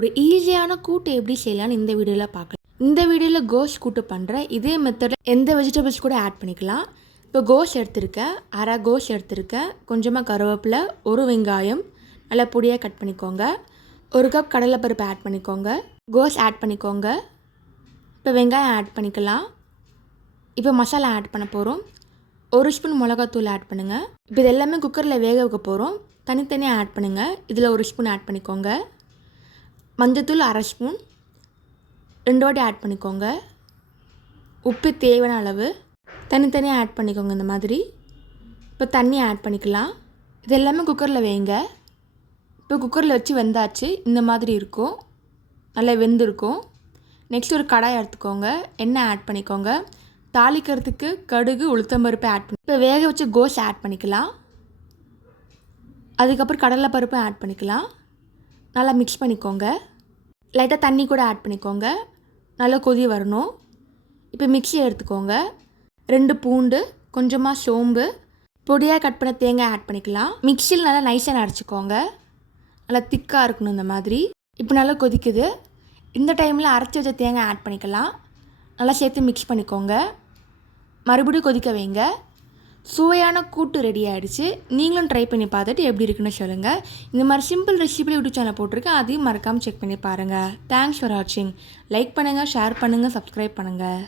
ஒரு ஈஸியான கூட்டு எப்படி செய்யலாம்னு இந்த வீடியோவில் பார்க்கலாம். இந்த வீடியோவில் கோஸ் கூட்டு பண்ணுறேன் இதே மெத்தடில் எந்த வெஜிடபிள்ஸ் கூட ஆட் பண்ணிக்கலாம். இப்போ கோஸ் எடுத்திருக்கேன் அரை கோஸ் எடுத்திருக்கேன் கொஞ்சமாக கருவேப்பிலை ஒரு வெங்காயம் நல்லா பொடியாக கட் பண்ணிக்கோங்க. ஒரு கப் கடலைப்பருப்பு ஆட் பண்ணிக்கோங்க. கோஸ் ஆட் பண்ணிக்கோங்க. இப்போ வெங்காயம் ஆட் பண்ணிக்கலாம். இப்போ மசாலா ஆட் பண்ண போகிறோம் ஒரு ஸ்பூன் மிளகாத்தூள் ஆட் பண்ணுங்கள் இப்போ இது எல்லாமே குக்கரில் வேக வைக்க போகிறோம் தனித்தனியாக ஆட் பண்ணுங்கள் இதில் ஒரு ஸ்பூன் ஆட் பண்ணிக்கோங்க. மஞ்சத்தூள் அரை ஸ்பூன். ரெண்டு வாட்டி ஆட் பண்ணிக்கோங்க. உப்பு தேவையான அளவு. தனித்தனியாக ஆட் பண்ணிக்கோங்க இந்த மாதிரி. இப்போ தண்ணி ஆட் பண்ணிக்கலாம். இது எல்லாமே குக்கரில் வைங்க. இப்போ குக்கரில் வச்சு வெந்தாச்சு. இந்த மாதிரி இருக்கும். நல்லா வெந்திருக்கும். நெக்ஸ்ட் ஒரு கடாய் எடுத்துக்கோங்க. எண்ணெய் ஆட் பண்ணிக்கோங்க. தாளிக்கிறதுக்கு கடுகு உளுத்தம்பருப்பு ஆட் பண்ணி இப்போ வேக வச்சு கோஸ் ஆட் பண்ணிக்கலாம். அதுக்கப்புறம் கடலைப்பருப்பு ஆட் பண்ணிக்கலாம். நல்லா மிக்ஸ் பண்ணிக்கோங்க. லைட்டாக தண்ணி கூட ஆட் பண்ணிக்கோங்க. நல்லா கொதி வரணும். இப்போ மிக்ஸி எடுத்துக்கோங்க. ரெண்டு பூண்டு கொஞ்சமாக சோம்பு பொடியாக கட் பண்ண தேங்காய் ஆட் பண்ணிக்கலாம். மிக்சியில் நல்லா நைஸாக அரைச்சிக்கோங்க நல்லா திக்காக இருக்கணும் இந்த மாதிரி. இப்போ நல்லா கொதிக்குது. இந்த டைமில் அரைச்சி வச்ச தேங்காய் ஆட் பண்ணிக்கலாம். நல்லா சேர்த்து மிக்ஸ் பண்ணிக்கோங்க. மறுபடியும் கொதிக்க வைங்க. சுவையான கூட்டு ரெடி ஆகிடுச்சு நீங்களும் ட்ரை பண்ணி பார்த்துட்டு எப்படி இருக்குன்னு சொல்லுங்கள் இந்த மாதிரி சிம்பிள் ரெசிபி யூடியூப் சேனல் போட்டிருக்கேன் அதையும் மறக்காமல் செக் பண்ணி பாருங்கள் தேங்க்ஸ் ஃபார் வாட்சிங் லைக் பண்ணுங்கள் ஷேர் பண்ணுங்கள் சப்ஸ்கிரைப் பண்ணுங்கள்